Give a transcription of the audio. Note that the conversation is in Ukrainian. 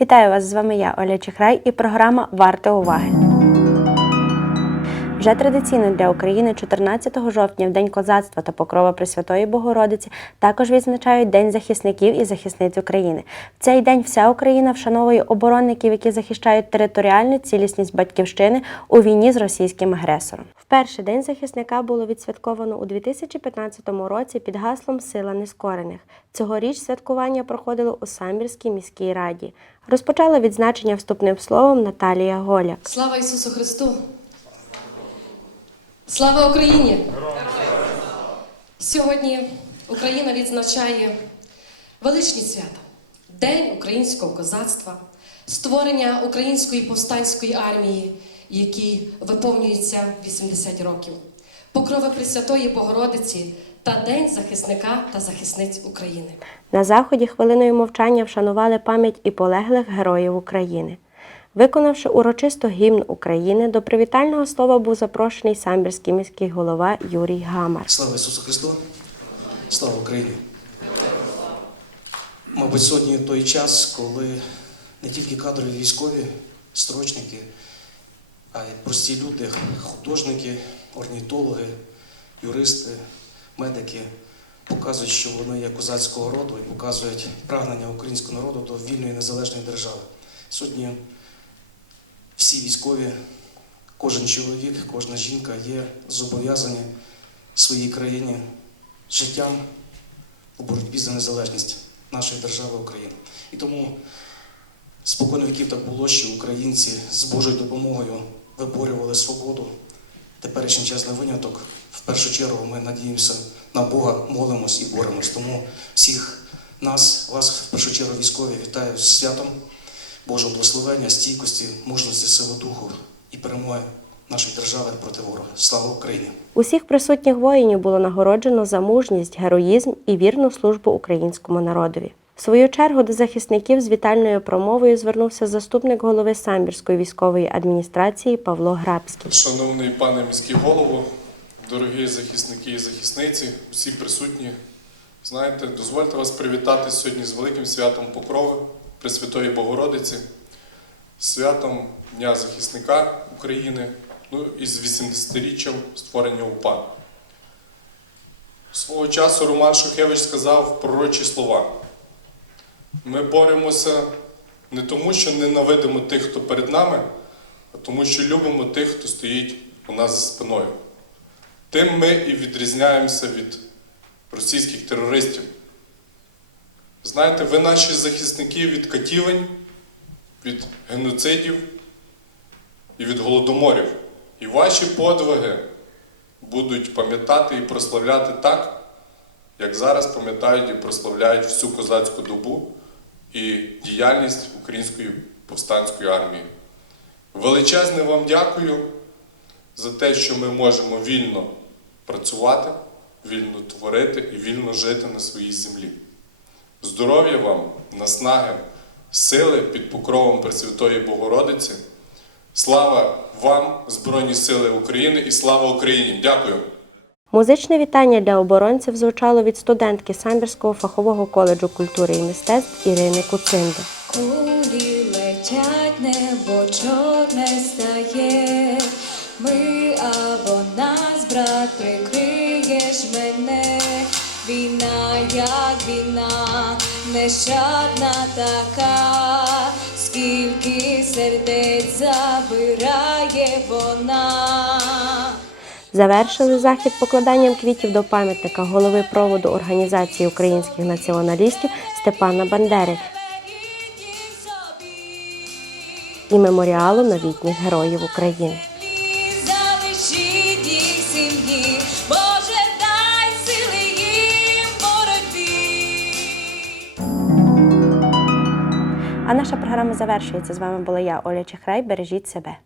Вітаю вас! З вами я, Оля Чехрай, і програма Варте уваги. Вже традиційно для України 14 жовтня, в День козацтва та покрова Пресвятої Богородиці, також відзначають День захисників і захисниць України. В цей день вся Україна вшановує оборонників, які захищають територіальну цілісність батьківщини у війні з російським агресором. Вперше День захисника було відсвятковано у 2015 році під гаслом Сила нескорених. Цьогоріч святкування проходило у Самбірській міській раді. Розпочала відзначення вступним словом Наталія Голя. Слава Ісусу Христу! Слава Україні! Сьогодні Україна відзначає величні свята, День українського козацтва, створення української повстанської армії, якій виповнюється 80 років, покрови Пресвятої Богородиці та День захисника та захисниць України. На заході хвилиною мовчання вшанували пам'ять і полеглих героїв України. Виконавши урочисто гімн України, до привітального слова був запрошений самбірський міський голова Юрій Гамар. Слава Ісусу Христу! Слава Україні! Мабуть, сьогодні той час, коли не тільки кадрові військові, строчники, а й прості люди, художники, орнітологи, юристи, медики показують, що вони є козацького роду і показують прагнення українського народу до вільної незалежної держави. Сьогодні всі військові, кожен чоловік, кожна жінка є зобов'язані своїй країні життям у боротьбі за незалежність нашої держави України. І тому спокійно віків так було, що українці з Божою допомогою виборювали свободу. Теперішній час не виняток. В першу чергу ми надіємося на Бога, молимось і боремось. Тому всіх нас, вас, в першу чергу, військові, вітаю з святом Божого благословення, стійкості, мужності, сили духу і перемоги нашої держави проти ворога. Слава Україні! Усіх присутніх воїнів було нагороджено за мужність, героїзм і вірну службу українському народові. В свою чергу до захисників з вітальною промовою звернувся заступник голови Самбірської військової адміністрації Павло Грабський. Шановний пане міський голово, дорогі захисники і захисниці, усі присутні, знаєте, дозвольте вас привітати сьогодні з великим святом Покрови Пресвятої Богородиці, святом Дня захисника України, ну і з 80-річчям створення УПА. Свого часу Роман Шухевич сказав пророчі слова. Ми боремося не тому, що ненавидимо тих, хто перед нами, а тому, що любимо тих, хто стоїть у нас за спиною. Тим ми і відрізняємося від російських терористів. Знаєте, ви наші захисники від катівень, від геноцидів і від голодоморів. І ваші подвиги будуть пам'ятати і прославляти так, як зараз пам'ятають і прославляють всю козацьку добу і діяльність Української повстанської армії. Величезне вам дякую за те, що ми можемо вільно працювати, вільно творити і вільно жити на своїй землі. Здоров'я вам, наснаги, сили під покровом Пресвятої Богородиці. Слава вам, Збройні Сили України і слава Україні! Дякую! Музичне вітання для оборонців звучало від студентки Самбірського фахового коледжу культури і мистецтв Ірини Куцинди. Кулі летять, небо чорне стає. Нещадна така, скільки сердець забирає вона. Завершили захід покладанням квітів до пам'ятника голови проводу Організації українських націоналістів Степана Бандери і меморіалу новітніх героїв України. А наша програма завершується. З вами була я, Оля Чехрай. Бережіть себе.